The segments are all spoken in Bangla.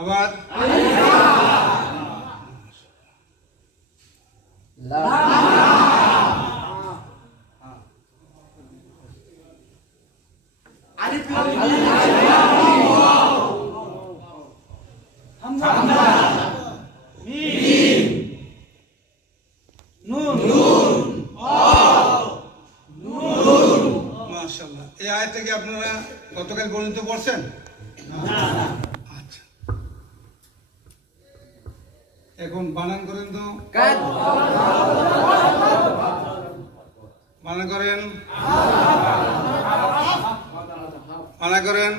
আবার মাশাআল্লাহ। এই আয়াতটা কি আপনারা গতকাল গণিত পড়ছেন? আচ্ছা, এখন বানান করেন তো, বানান করেন, বানান করেন।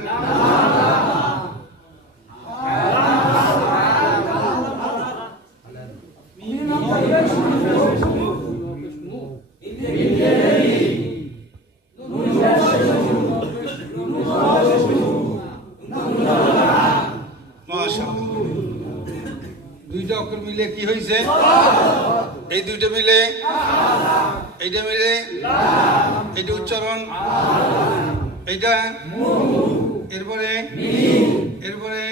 দুইটা অক্ষর মিলে কি হয়েছে? এই দুইটা মিলে, এইটা মিলে, এইটা উচ্চারণ, এইটা, এরপরে, এরপরে,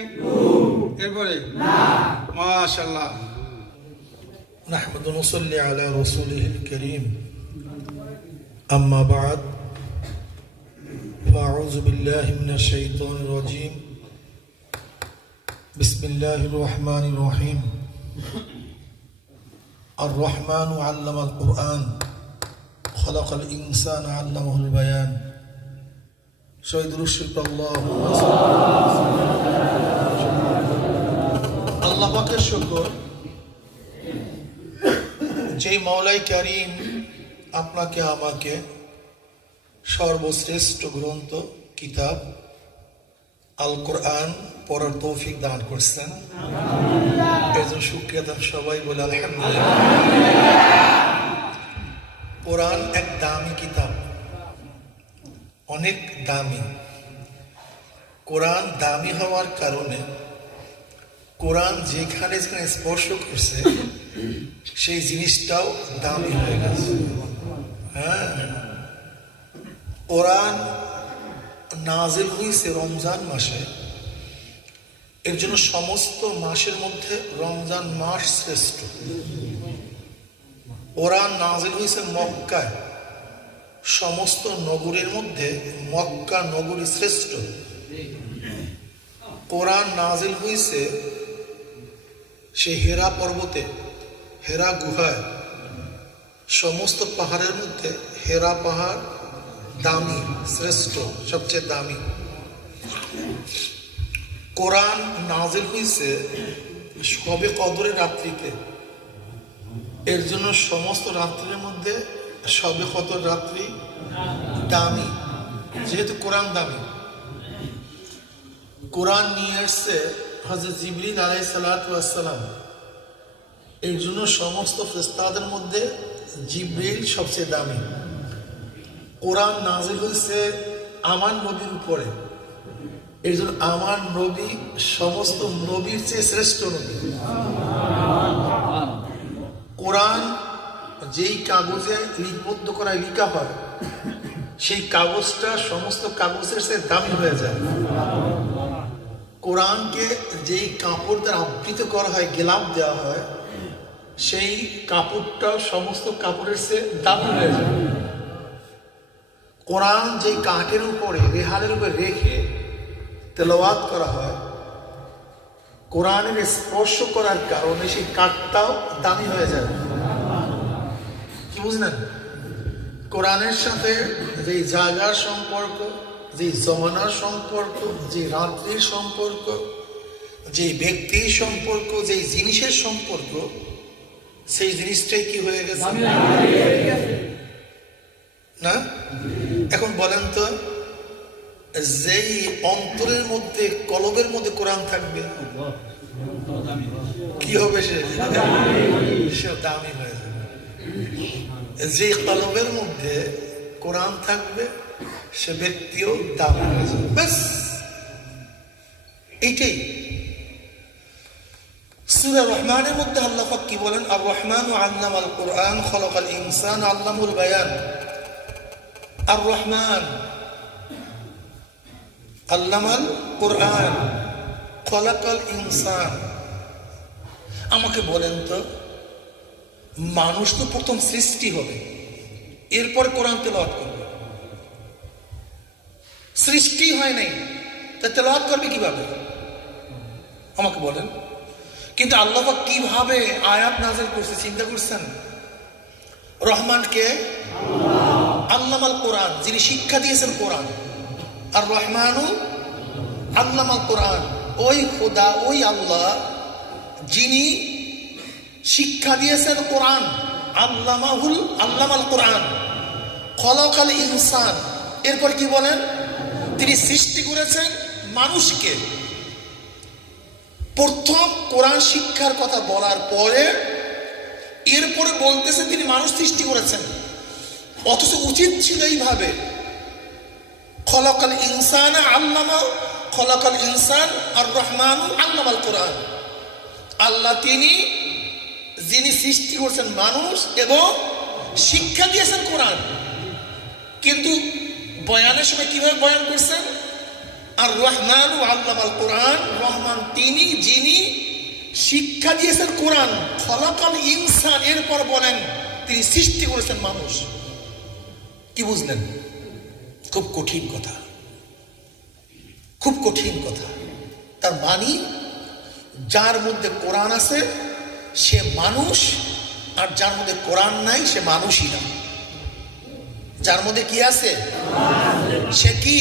এরপরে। মাশাআল্লাহ। نحمد ونصلي على رسوله الكريم أما بعد فأعوذ بالله من الشيطان الرجيم بسم الله الرحمن الرحيم الرحمن علم القرآن خلق الإنسان علمه البيان شهد رشد الله الله পাকের শুকর যেই মওলাই কারীম আপনাকে আমাকে সর্বশ্রেষ্ঠ গ্রন্থ কিতাব আল কোরআন পড়ার তৌফিক দান করছেন, এর জন্য শুকরিয়া দান সবাই বলে আলহামদুলিল্লাহ। কোরআন এক দামি কিতাব, অনেক দামি। কোরআন দামি হওয়ার কারণে কোরআন যেখানে যেখানে স্পর্শ করছে সেই জিনিসটাও দামি হয়ে গেছে। হ্যাঁ, কোরআন নাজিল হয়েছে রমজান মাসে, এর জন্য সমস্ত মাসের মধ্যে রমজান মাস শ্রেষ্ঠ। কোরআন নাজিল হয়েছে মক্কায়, সমস্ত নগরীর মধ্যে মক্কা নগরী শ্রেষ্ঠ। কোরআন নাজিল হয়েছে সে হেরা পর্বতে, হেরা গুহায়, সমস্ত পাহাড়ের মধ্যে হেরা পাহাড় দামি, শ্রেষ্ঠ, সবচেয়ে দামি। কোরআন নাজিল হয়েছে শবে কদরের রাত্রিতে, এর জন্য সমস্ত রাত্রির মধ্যে শবে কদর রাত্রি দামি, যেহেতু কোরআন দামি। কোরআন নিয়ে আসছে হযরত জিবরিল আলাইহিস সালাতু ওয়াস সালাম, এর জন্য সমস্ত ফেরেশতাদের মধ্যে জিবরিল সবচেয়ে দামি। কোরআন নাজিল হয়েছে আমার নবীর উপরে, এর জন্য আমার নবী সমস্ত নবীর চেয়ে শ্রেষ্ঠ নবী। কোরআন যেই কাগজে লিপিবদ্ধ করায় লিখা হয়, সেই কাগজটা সমস্ত কাগজের চেয়ে দামি হয়ে যায়। কোরআনকে যেই কাপড় দ্বারা আবৃত করা হয়, গেলাপ দেওয়া হয়, সেই কাপড়টা সমস্ত কাপড়ের চেয়ে দামি হয়ে যায়। কোরআন যেই কাঠের উপরে, রেহালের উপরে রেখে তেলাওয়াত করা হয়, কোরআনের স্পর্শ করার কারণে সেই কাঠটাও দামি হয়ে যায়। কি বুঝলেন? কোরআনের সাথে যেই জায়গার সম্পর্ক, যে জমানার সম্পর্ক, যে রাত্রির সম্পর্ক, যে ব্যক্তির সম্পর্ক, যে জিনিসের সম্পর্ক, সেই জিনিসটাই কি হয়ে গেছে না? এখন বলেন তো, যেই অন্তরের মধ্যে, কলবের মধ্যে কোরআন থাকবে, কি হবে? সে দামি হয়ে যাবে। যে কলবের মধ্যে কোরআন থাকবে, সে ব্যক্তিও দামি হয়ে যাবে। ব্যাস, এইটাই। সূরা রহমানের মধ্যে আল্লাহ পাক কি বলেন? আর রহমান আল্লামাল কোরআন খলাকাল ইনসান আল্লামুল বায়ান। আর রহমান আল্লামাল কোরআন খলাকাল ইনসান। আমাকে বলেন তো, মানুষ তো প্রথম সৃষ্টি হবে, এরপর কোরআন তেলাওয়াত করবে। সৃষ্টি হয় নাই, তা তেলাওয়াত করবে কিভাবে আমাকে বলেন? কিন্তু আল্লাহ পাক কিভাবে আয়াত নাযিল করছে চিন্তা করছেন? রহমানকে আল্লামাল কোরআন, যিনি শিক্ষা দিয়েছেন কোরআন। আর রহমানু আল্লামাল কোরআন, ওই খোদা, ওই আল্লাহ যিনি শিক্ষা দিয়েছেন কোরআন। আল্লামাল কোরআন, খলাকাল ইনসান। এরপর কি বলেন? তিনি সৃষ্টি করেছেন মানুষকে। প্রথম কোরআন শিক্ষার কথা বলার পরে এরপরে বলতেছেন তিনি মানুষ সৃষ্টি করেছেন। অথচ উচিত ছিল এইভাবে, খলাকাল ইনসান আল্লামা, খলাকাল ইনসান আর রহমান আল্লামাল কোরআন। আল্লাহ তিনি যিনি সৃষ্টি করেছেন মানুষ এবং শিক্ষা দিয়েছেন কোরআন। কিন্তু বয়ানের সময় কিভাবে বয়ান করছেন? আর রহমান আল্লামাল কোরআন, রহমান তিনি যিনি শিক্ষা দিয়েছেন কোরআন। খলাকাল ইনসান, এরপর বলেন তিনি সৃষ্টি করেছেন মানুষ। কি বুঝলেন? খুব কঠিন কথা, খুব কঠিন কথা। তার মানে যার মধ্যে কোরআন আছে সে মানুষ, আর যার মধ্যে কোরআন নাই সে মানুষই না। যার মধ্যে কি আছে সে কি?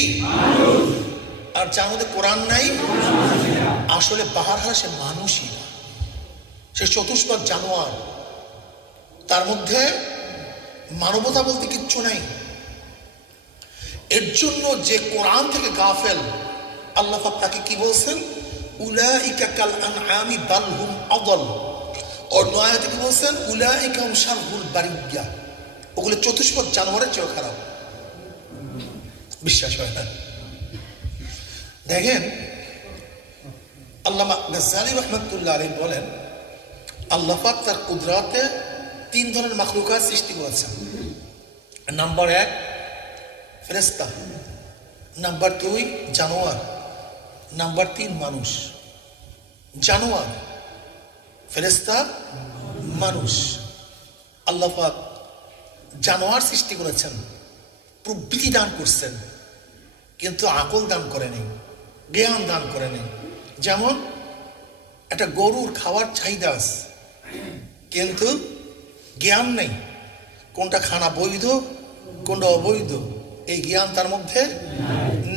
আর যার মধ্যে কোরআন নাই আসলে বাহারা সে মানুষই না, সে চতুষ্পদ জানোয়ার। তার মধ্যে মানবতা বলতে কিচ্ছু নাই। এর জন্য যে কোরআন থেকে গাফেল, আল্লাহ পাক তাকে কি বলছেন? উলাইকা কাল আনআমি বাল হুম আদাল। অন্য আয়াতে কি বলছেন? উলাইকা হুম শাররুল বারিয়া। ওগুলো চতুষ্পদ জানোয়ারের চেয়েও খারাপ। বিশ্বাস হয় না? দেখেন, আল্লামা গাজ্জালী রাহমাতুল্লাহ আলাইহি বলেন, আল্লাহ পাক তার কুদরতে 3 ধরনের মাখলুকাত সৃষ্টি করেছেন। নাম্বার 1 ফেরেশতা, নাম্বার 2 জানোয়ার, নাম্বার 3 মানুষ। জানোয়ার, ফেরেশতা, মানুষ। আল্লাহ পাক জানোয়ার সৃষ্টি করেছেন, প্রবৃত্তি দান করছেন, কিন্তু আকল দান করেনি, জ্ঞান দান করেনি। যেমন একটা গরুর খাওয়ার চাহিদা আছে, কিন্তু জ্ঞান নেই কোনটা খানা বৈধ কোনটা অবৈধ, এই জ্ঞান তার মধ্যে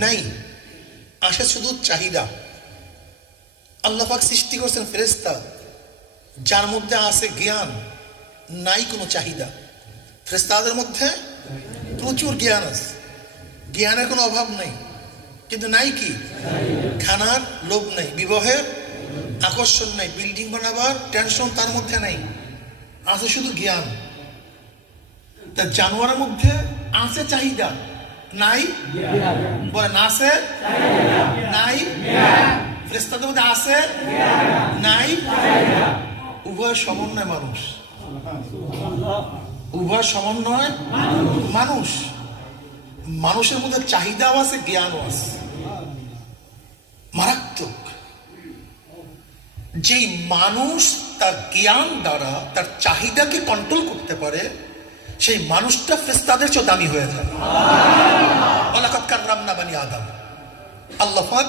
নাই, আসে শুধু চাহিদা। আল্লাহ পাক সৃষ্টি করছেন ফেরেশতা, যার মধ্যে আছে জ্ঞান, নাই কোনো চাহিদা। ফেরেশতাদের মধ্যে প্রচুর জ্ঞান আছে, জ্ঞানের কোনো অভাব নেই, কিন্তু নাই কি? খানার লোভ নেই, বিবাহের আকর্ষণ নেই, বিল্ডিং বানাবার টেনশন তার মধ্যে নেই, আছে শুধু জ্ঞান। তা জানোয়ারের মধ্যে আছে চাহিদা, নাই বলে না আছে নাই। ফেরেশতাদের মধ্যে আছে নাই, উভয় সমন্বয় মানুষ, উভয় সমন্বয় মানুষ। মানুষের মধ্যে চাহিদাও আছে, জ্ঞানও আছে। মারাত্মক। যেই মানুষ তার জ্ঞান দ্বারা তার চাহিদাকে কন্ট্রোল করতে পারে, সেই মানুষটা ফেরেশতাদের চেয়ে দামি হয়ে যায়। ওয়ালাকাদ কাররামনা বানি আদম। আল্লাহ পাক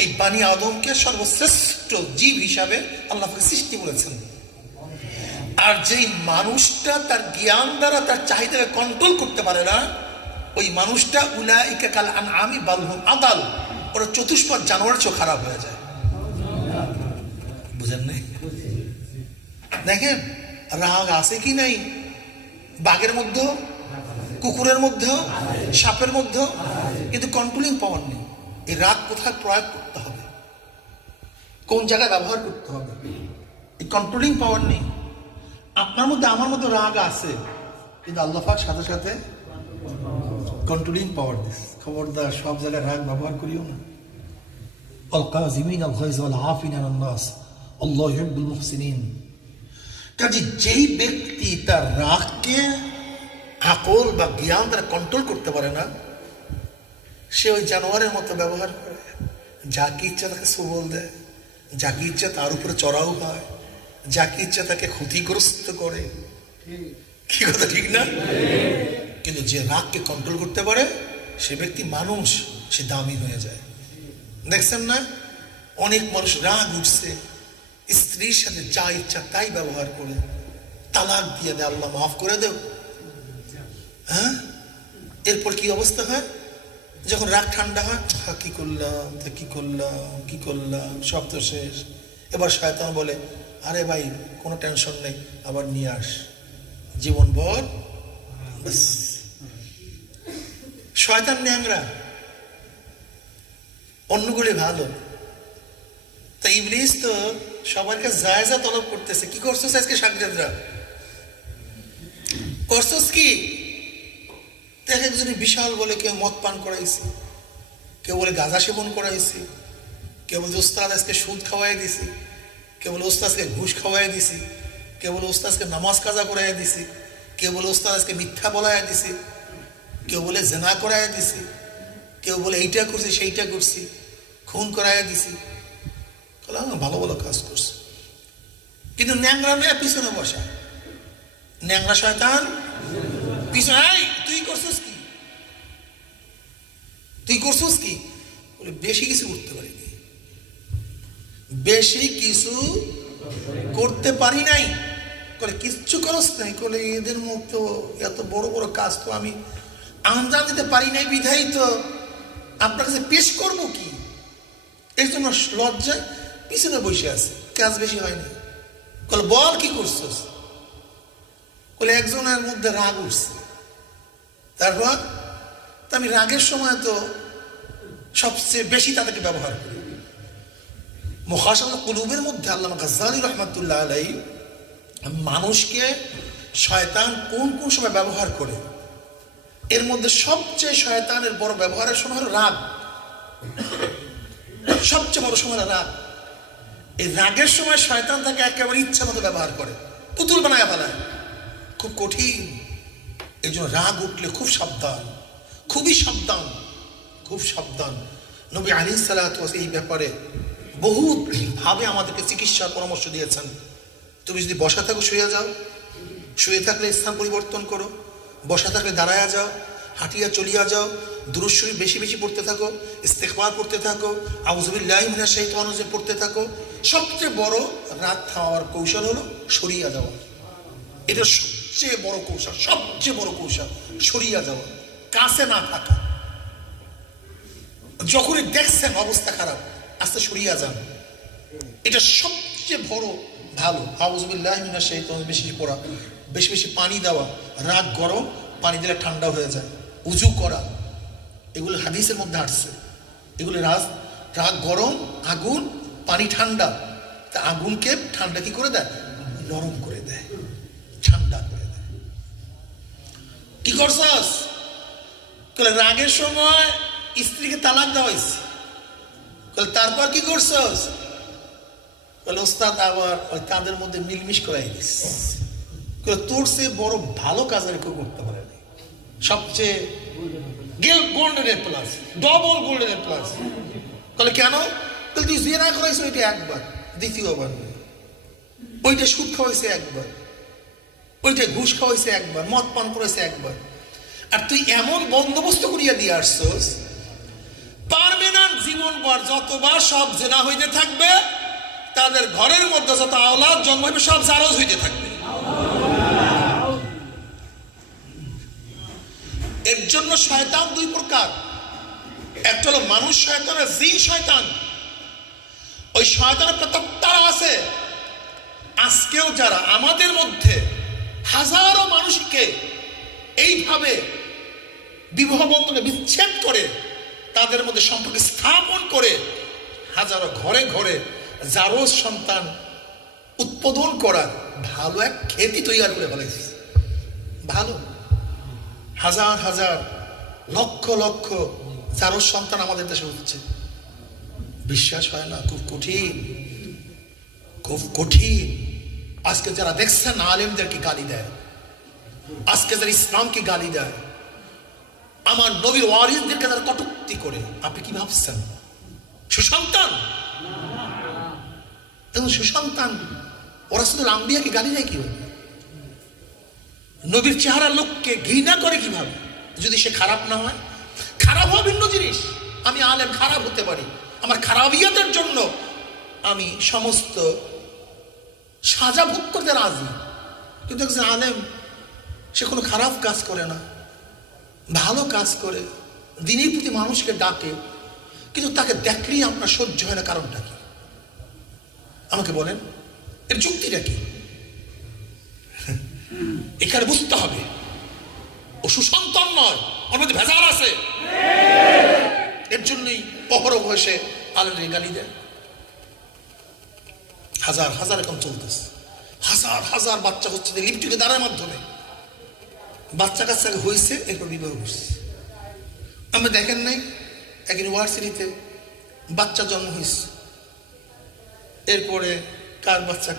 এই বানি আদমকে সর্বশ্রেষ্ঠ জীব হিসাবে আল্লাহ পাক সৃষ্টি করেছেন। আর যেই মানুষটা তার জ্ঞান দ্বারা তার চাহিদাকে কন্ট্রোল করতে পারে না, ওই মানুষটা উলাইকা কাল আনআমি বাল হুম আদাল, ওরা চতুষ্পদ জানোয়ারের চেয়ে খারাপ হয়ে যায়। বুঝেন নাই? দেখেন রাগ আছে কি নাই? বাঘের মধ্যেও, কুকুরের মধ্যেও, সাপের মধ্যেও, কিন্তু কন্ট্রোলিং পাওয়ার নেই। এই রাগ কোথায় প্রয়োগ করতে হবে, কোন জায়গায় ব্যবহার করতে হবে, এই কন্ট্রোলিং পাওয়ার নেই। আপনার মধ্যে আমার মধ্যে রাগ আছে, কিন্তু আল্লাহ পাক সাথে সাথে কন্ট্রোলিং পাওয়ার দিস। খবরদার সব জায়গায় রাগ ব্যবহার করিও না। আল কাযিমিন আল গায়জ ওয়াল আফিনা আন নাস আল্লাহু ইউহিব্বুল মুহসিনিন। কাজে যেই ব্যক্তি তার রাগকে আকল বা জ্ঞান দ্বারা কন্ট্রোল করতে পারে না, সে ওই জানোয়ারের মতো ব্যবহার করে, যাকে ইচ্ছা তাকে সবল দেয়, যাকে ইচ্ছা তার উপরে চড়াও হয়, যাকে ইচ্ছা তাকে ক্ষতিগ্রস্ত করে। কি কথা ঠিক না? কিন্তু যে রাগকে কন্ট্রোল করতে পারে সে ব্যক্তি মানুষ, সে দামি হয়ে যায়। দেখছেন না, অনেক মানুষ রাগ উঠছে, স্ত্রীর সাথে যা ইচ্ছা তাই ব্যবহার করে, তালাক দিয়ে দেয়, আল্লাহ মাফ করে দেও। হ্যাঁ, এরপর কি অবস্থা হয়? যখন রাগ ঠান্ডা হয়, কি করলাম, কি করলাম, সব তো শেষ। এবার শয়তান বলে, আরে ভাই কোনো টেনশন নেই, আবার নিয়ে আস, জীবনভর। শয়তান ন্যাংরা, অন্যগুলি ভালো। তা ইবলিস তো সবার কাছে জায়েজা তলব করতেছে। কি করছিস আজকে সাগরেদরা? করছিস কি? দেখ, একজনে বিশাল বলে কেউ মদ পান করাইছে, কেউ বলে গাঁজা সেবন করাইছে, কেউ বলে ওস্তাদ আজকে সুদ খাওয়াই দিছি, কেউ বলে ওস্তাদ আজকে ঘুষ খাওয়াই দিছি, কেউ বলে ওস্তাদ আজকে নামাজ কাজা করাই দিছি, কেউ বলে ওস্তাদ আজকে মিথ্যা বলাই দিছি, কেউ বলে জেনা করাই দিছি, কেউ বলে এইটা করছি সেইটা করছি, খুন করাই দিছি। ভালো ভালো কাজ করছে, কিন্তু ন্যাংরা মেয়ে পিছনে বসা, ন্যাংরা শয়তান পিছনে। তুই করছিস কি, তুই করছিস কি? বলে বেশি কিছু করতে পারিনি, বেশি কিছু করতে পারি নাই। করে কিচ্ছু করস নাই? বলে এদের মতো এত বড় বড় কাজ তো আমি আঞ্জাম দিতে পারি নাই, বিধাই তো আপনার কাছে পেশ করবো কি? এর জন্য লজ্জায় পিছনে বসে আছে, কাজ বেশি হয়নি। বলে বল কি করছিস? বলে একজনের মধ্যে রাগ উঠছে, তারপর আমি রাগের সময় তো সবচেয়ে বেশি তাদেরকে ব্যবহার করি। মুখাশাফাতুল কুলুবের মধ্যে আল্লামা গাজ্জালী রাহমাতুল্লাহ আলাইহি মানুষকে শয়তান কোন কোন সময় ব্যবহার করে, এর মধ্যে সবচেয়ে শয়তানের বড় ব্যবহারের সময় হলো রাগ। সবচেয়ে বড় সময় রাগ। এই রাগের সময় শয়তান তাকে একেবারে ইচ্ছা মতো ব্যবহার করে, পুতুল বানায় ফেলায়, খুব কঠিন। এই জন্য রাগ উঠলে খুব সাবধান, খুবই সাবধান, খুব সাবধান। নবী আলাইহিস সালাতু ওয়াস এই ব্যাপারে বহুত ভাবে আমাদেরকে চিকিৎসার পরামর্শ দিয়েছেন। তুমি যদি বসা থাকো শুয়ে যাও, শুয়ে থাকলে স্থান পরিবর্তন করো, বসা থাকলে দাঁড়ায়া যাও, হাঁটিয়া চলিয়া যাও, দুরূদ শরীফ বেশি বেশি পড়তে থাকো, ইস্তেগফার পড়তে থাকো, আউযু বিল্লাহি মিনাশ শাইতানির রাজিম পড়তে থাকো। সবচেয়ে বড় রাগ থামাবার কৌশল হলো সরিয়া যাওয়া। এটা সবচেয়ে বড় কৌশল, সবচেয়ে বড় কৌশল সরিয়া যাওয়া, কাছে না থাকা। যখনই দেখছেন অবস্থা খারাপ, আস্তে সরিয়া যান, এটা সবচেয়ে বড় ভালো। আউযু বিল্লাহি মিনাশ শাইতানির বেশি পড়া, বেশি বেশি পানি দেওয়া, রাগ গরম, পানি দিলে ঠান্ডা হয়ে যায়, উজু করা, এগুলো হাদিসের মধ্যে আসছে। এগুলো রাগ গরম, আগুন, পানি ঠান্ডা। তা আগুনকে ঠান্ডা কি করে দেয়? নরম করে দেয়, ঠান্ডা করে দেয়। কি করছস? রাগের সময় স্ত্রীকে তালাক দেওয়া হয়েছে। তারপর কি করছস? ওস্তাদ আবার তাদের মধ্যে মিলমিশ করাই দিস। তোর সে বড় ভালো কাজ আর কেউ করতে পারে না। সবচেয়ে golden A plus, double golden A plus. কেন? তুই জিনা করাইছো এটা একবার, দ্বিতীয়বার ওইটা সুদ খাওয়াইছে একবার, ওইটা ঘুষ খাওয়াইছে একবার, মদ পান করাইছে একবার। আর তুই এমন বন্দোবস্ত করিয়া দিয়ে আসছস, পার্মানেন্ট জীবনভর যতবার সব জেনা হইতে থাকবে, তাদের ঘরের মধ্যে যত আওলাদ জন্ম হইবে সব জারজ হইতে থাকবে। এর জন্য শয়তান দুই প্রকার, একটা হলো মানুষ শয়তান আর জিন শয়তান। ওই শয়তানের প্রত্যেকটাও আছে। আজকেও যারা আমাদের মধ্যে হাজারো মানুষকে এইভাবে বিবাহ বন্ধনে বিচ্ছেদ করে, তাদের মধ্যে সম্পর্ক স্থাপন করে, হাজারো ঘরে ঘরে জারজ সন্তান উৎপাদন করার ভালো এক খ্যাতি তৈরি করে ফেলেছে। ভালো হাজার হাজার লক্ষ লক্ষ জারজ সন্তান আমাদের দেশে হচ্ছে। বিশ্বাস হয় না, খুব কঠিন, খুব কঠিন। আজকে যারা দেখছেন আলেমদেরকে গালি দেয়, আজকে যারা ইসলামকে গালি দেয়, আমার নবীর ওয়ারিসদেরকে যারা কটূক্তি করে, আপনি কি ভাবছেন? সুসন্তান? এবং সুসন্তান ওরা শুধু আম্বিয়াকে গালি দেয় কিভাবে? নবীর চেহারা লোককে ঘৃণা করে কিভাবে? যদি সে খারাপ না হয়। খারাপ হওয়া ভিন্ন জিনিস। আমি আলেম, খারাপ হতে পারি, আমার খারাপিয়াতের জন্য আমি সমস্ত সাজা ভোগ করতে রাজি। কিন্তু একজন আলেম, সে কোনো খারাপ কাজ করে না, ভালো কাজ করে, দিনের প্রতি মানুষকে ডাকে, কিন্তু তাকে দেখলেই আপনার সহ্য হয় না। কারণটা কি আমাকে বলেন? এর যুক্তিটা কি? এখানে বুঝতে হবে ও সুসন্তান নয়, ওর মধ্যে ভেজাল আছে। এর জন্যই অহরহ হয়েছে আলেমের গালি দেয়। হাজার হাজার এখন চলতেছে, হাজার হাজার বাচ্চা হচ্ছে লিপটিকে দ্বারার মাধ্যমে। বাচ্চা কাচ্চা হয়েছে, এরপর বিবাহ করছে। আমরা দেখেন নাই এক ইউনিভার্সিটিতে বাচ্চা জন্ম হয়েছে, এরপরে কার বাচ্চা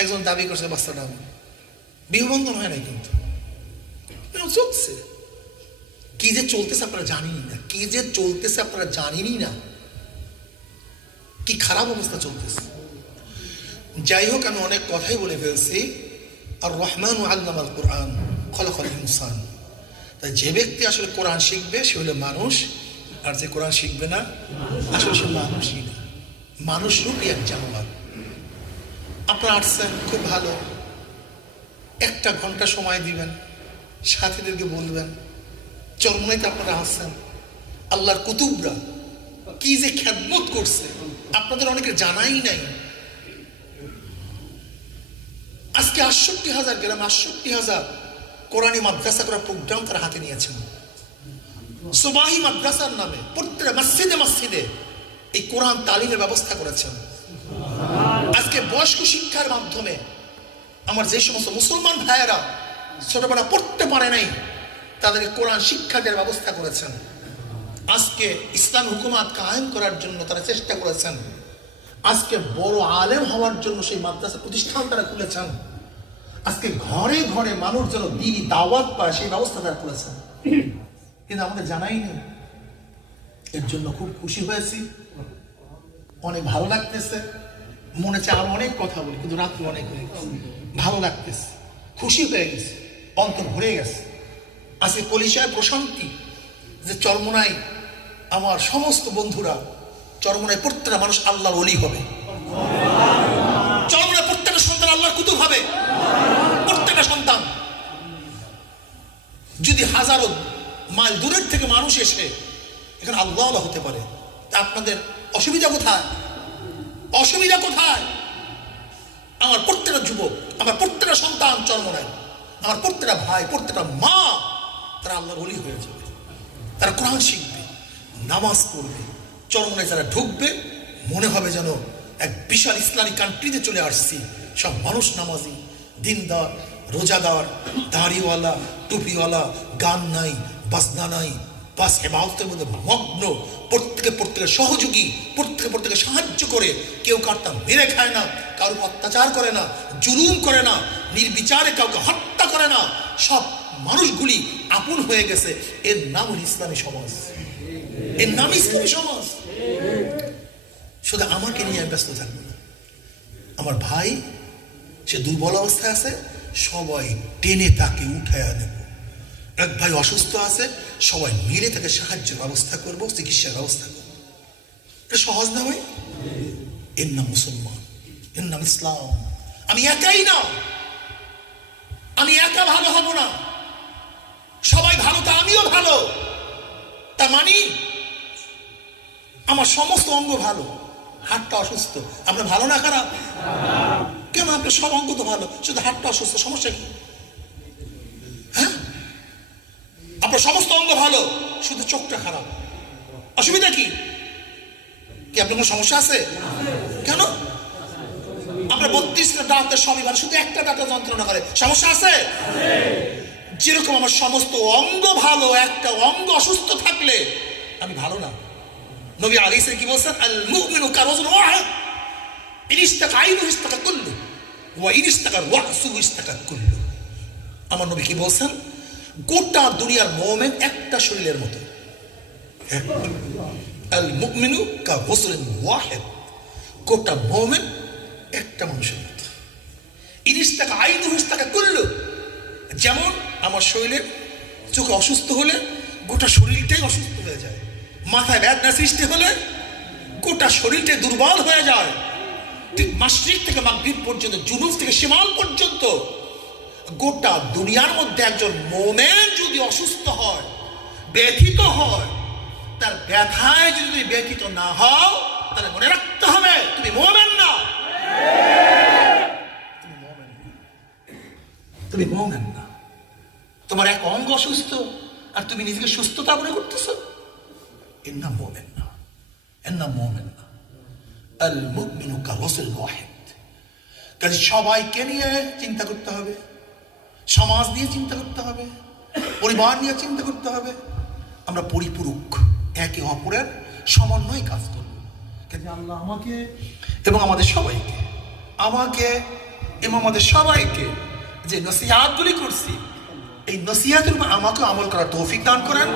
একজন দাবি করছে বাচ্চাটা আমার। বিবাহবন্ধন হয় নাই, কিন্তু চলছে। কি যে চলতেছে আপনারা জানেনই না, কি যে চলতেছে আপনারা জানেনই না, কি খারাপ অবস্থা চলতেছে। যাই হোক, আমি অনেক কথাই বলে ফেলছি। আর রহমান আল্লামাল কোরআন খলাকাল ইনসান। তাই যে ব্যক্তি আসলে কোরআন শিখবে সে হলো মানুষ, আর যে কোরআন শিখবে না আসলে সে মানুষই না, মানুষ রূপী এক জানোয়ার। আপনারা আসছেন, খুব ভালো, 1 ঘন্টা সময় দিবেন, সাথীদেরকে বলবেন। চরমনাইতে আপনারা আসছেন, আল্লাহর কুতুবরা কি যে খেদমত করছে আপনাদের অনেকের জানাই নাই। আজকে 68,000 গ্রাম, 68,000 কোরআনী মাদ্রাসা করার প্রোগ্রাম তারা হাতে নিয়েছেন। সুবাহি মাদ্রাসার নামে প্রত্যেকটা মসজিদে মসজিদে এই কোরআন তালিমের ব্যবস্থা করেছেন। আজকে বয়স্ক শিক্ষার মাধ্যমে আমার যে সমস্ত মুসলমান ভাইয়েরা ছোটবেলা পড়তে পারে নাই, তাদেরকে কোরআন শিক্ষা দেওয়ার ব্যবস্থা করেছেন। আজকে ইসলাম হুকুমাত কায়েম করার জন্য তারা চেষ্টা করেছেন। আজকে বড় আলেম হওয়ার জন্য সেই মাদ্রাসা প্রতিষ্ঠান তারা খুলেছেন। আজকে ঘরে ঘরে মানুষ যেন দ্বীনি দাওয়াত পায় সেই ব্যবস্থা তারা করেছেন, কিন্তু আমাদের জানাই নেই। এর জন্য খুব খুশি হয়েছি, অনেক ভালো লাগতেছে। মনে চায় আরো অনেক কথা বলি, কিন্তু রাত্রি অনেক হয়ে গেছে। ভালো লাগতেছে, খুশি হয়ে গেছে, অন্তর ভরে গেছে। আজকে কলিশায় প্রশান্তি যে চরমনায় আমার সমস্ত বন্ধুরা, চরমনায় প্রত্যেকটা মানুষ আল্লাহর ওলি হবে, চরমনায় প্রত্যেকটা সন্তান আল্লাহর কুতুব হবে। প্রত্যেকটা সন্তান, যদি হাজারো মাইল দূরের থেকে মানুষ এসে এখানে আল্লাহ আল্লাহ হতে পারে, তা আপনাদের অসুবিধা কোথায়? অসুবিধা কোথায়? আমার প্রত্যেকটা যুবক, আমার প্রত্যেকটা সন্তান চরমনায়, আমার প্রত্যেকটা ভাই, প্রত্যেকটা মা, তারা আল্লাহর ওলি হয়ে যাবে। তারা কোরআন শিখবে, নামাজ পড়বে। চরমনায় যারা ঢুকবে মনে হবে যেন এক বিশাল ইসলামী কান্ট্রিতে চলে আসছি। সব মানুষ নামাজি, দিনদার, রোজাদার, দাড়িওয়ালা, টুপিওয়ালা, গান নাই, বাজনা নাই, বাস হেমায়তের মধ্যে মগ্ন। প্রত্যেকে সহযোগী, প্রত্যেকে সাহায্য করে। কেউ কারটা মেরে খায় না, কারো অত্যাচার করে না, জুলুম করে না, নির্বিচারে কাউকে হত্যা করে না। সব মানুষগুলি আপন হয়ে গেছে। এর নাম হল ইসলামী সমাজ, এর নাম ইসলামী সমাজ। শুধু আমাকে নিয়ে ব্যস্ত থাকবে না। আমার ভাই সে দুর্বল অবস্থায় আছে, সবাই টেনে তাকে উঠায় নেব। এক ভাই অসুস্থ আছে, সবাই মিলে তাকে সাহায্যের ব্যবস্থা করব, চিকিৎসার ব্যবস্থা করব। এটা সহজ না ভাই? এর নাম মুসলমান, এর নাম ইসলাম। আমি একাই না, আমি একা ভালো হব না, সবাই ভালো তা আমিও ভালো। তা মানি আমার সমস্ত অঙ্গ ভালো, হাতটা অসুস্থ। আপনার ভালো না খারাপ? কেন? আপনার সব অঙ্গ তো ভালো, শুধু হাতটা অসুস্থ, সমস্যা কি? হ্যাঁ, আপনার সমস্ত অঙ্গ ভালো, শুধু চোখটা খারাপ, অসুবিধা কি? কি আপনার কোনো সমস্যা আছে? কেন? আপনার 32টা দাঁতের সবই ভালো, শুধু একটা দাঁতে যন্ত্রণা করে, সমস্যা আছে? যেরকম আমার সমস্ত অঙ্গ ভালো, একটা অঙ্গ অসুস্থ থাকলে আমি ভালো না। নবী আলাইহিস সালাম কি বলছেন? আল মুমিনু কারাজুল ওয়াহিদ, ইন ইসতাকা আইনুহু ইসতাকা কুল্লু ওয়া ইন ইসতাকা রাসুহু ইসতাকা কুল্লু। আমার নবী কি বলছেন? গোটা দুনিয়ার মুমিন একটা শরীরের মতো। আল মুমিনু কা গুসলিন ওয়াহিদ, গোটা মুমিন একটা মানুষের মতো। ইনিস্তাকা আইনু ইস্তাকা কুল্লু, যেমন আমার শরীরে চোখে অসুস্থ হলে গোটা শরীরটাই অসুস্থ হয়ে যায়, মাথায় বেদনা সৃষ্টি হলে গোটা শরীরটাই দুর্বল হয়ে যায়। ঠিক মাশরিক থেকে মাগরিব পর্যন্ত, জুনুব থেকে শিমাল পর্যন্ত গোটা দুনিয়ার মধ্যে একজন মুমিন যদি অসুস্থ হয়, ব্যথিত হয়, তার ব্যথায় যদি তুমি ব্যথিত না হও, তাহলে মনে রাখতে হবে তুমি মুমিন না, তুমি মুমিন না। তোমার এক অঙ্গ অসুস্থ আর তুমি নিজেকে সুস্থতা মনে করতেছ, এর নাম মুমিন না, এর নাম মুমিন না। আল মুমিনু কা গুসল ওয়াহিদ। কাজে সবাইকে নিয়ে চিন্তা করতে হবে, সমাজ নিয়ে চিন্তা করতে হবে, পরিবার নিয়ে চিন্তা করতে হবে। আমরা পরিপূরক, একে অপরের সমন্বয়ে কাজ করব। কাজে আল্লাহ আমাকে এবং আমাদের সবাইকে, আমাকে এবং আমাদের সবাইকে যে নসিহাতগুলি করছি, এই নসিহাতের উপর আমাকে আমল করার তৌফিক দান করেন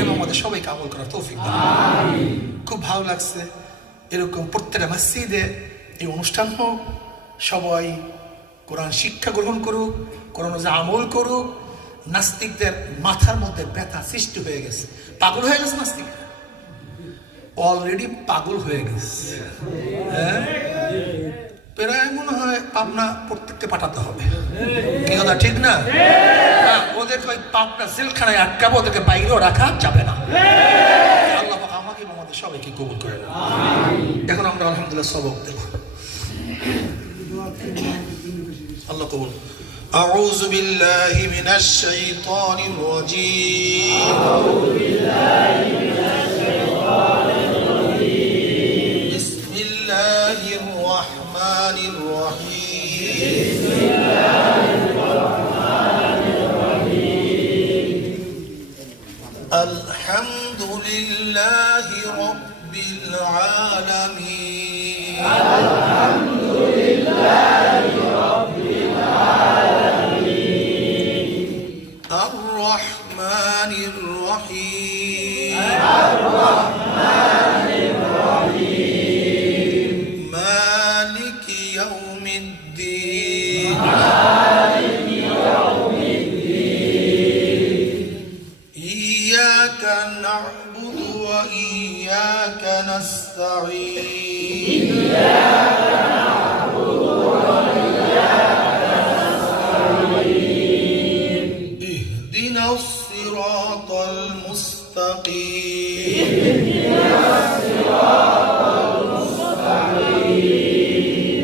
এবং আমাদের সবাইকে আমল করার তৌফিক দান করেন। খুব ভালো লাগছে, এরকম প্রত্যেকটা মসজিদে এই অনুষ্ঠান হোক, সবাই কোরআন শিক্ষা গ্রহণ করুক, কোরআন আমল করুক। নাস্তিকদের মাথার মধ্যে ব্যথা সৃষ্টি হয়ে গেছে, পাগল হয়ে গেছে, নাস্তিক অলরেডি পাগল হয়ে গেছে। হ্যাঁ, প্রায় মনে হয় পাবনা প্রত্যেককে পাঠাতে হবে, কি কথা ঠিক না? ওদেরকে ওই পাবনা জেলখানায় আটকাবো, ওদেরকে বাইরেও রাখা যাবে না। আল্লাহ পাক আমাকে এবং আমাদের সবাইকে কবুল করে নেন। এখন আমরা আলহামদুলিল্লাহ সবক দেব। আল্লাহ কবুল। أعوذ بالله من الشيطان الرجيم. بسم الله الرحمن الرحيم. الحمد لله رب العالمين. الحمد لله رب العالمين. الرحمن الرحيم. الرحمن الرحيم. مالك يوم الدين. مالك يوم الدين. إياك نعبد وإياك نستعين. إياك نعبد وإياك نستعين. اهدنا الصراط المستقيم. اهدنا الصراط المستقيم.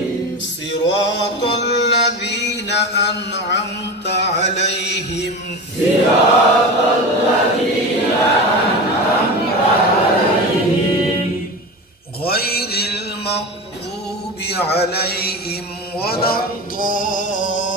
صراط الذين أنعمت عليهم. صراط الذين أنعمت عليهم. غير المغضوب عليهم ولا الضالين.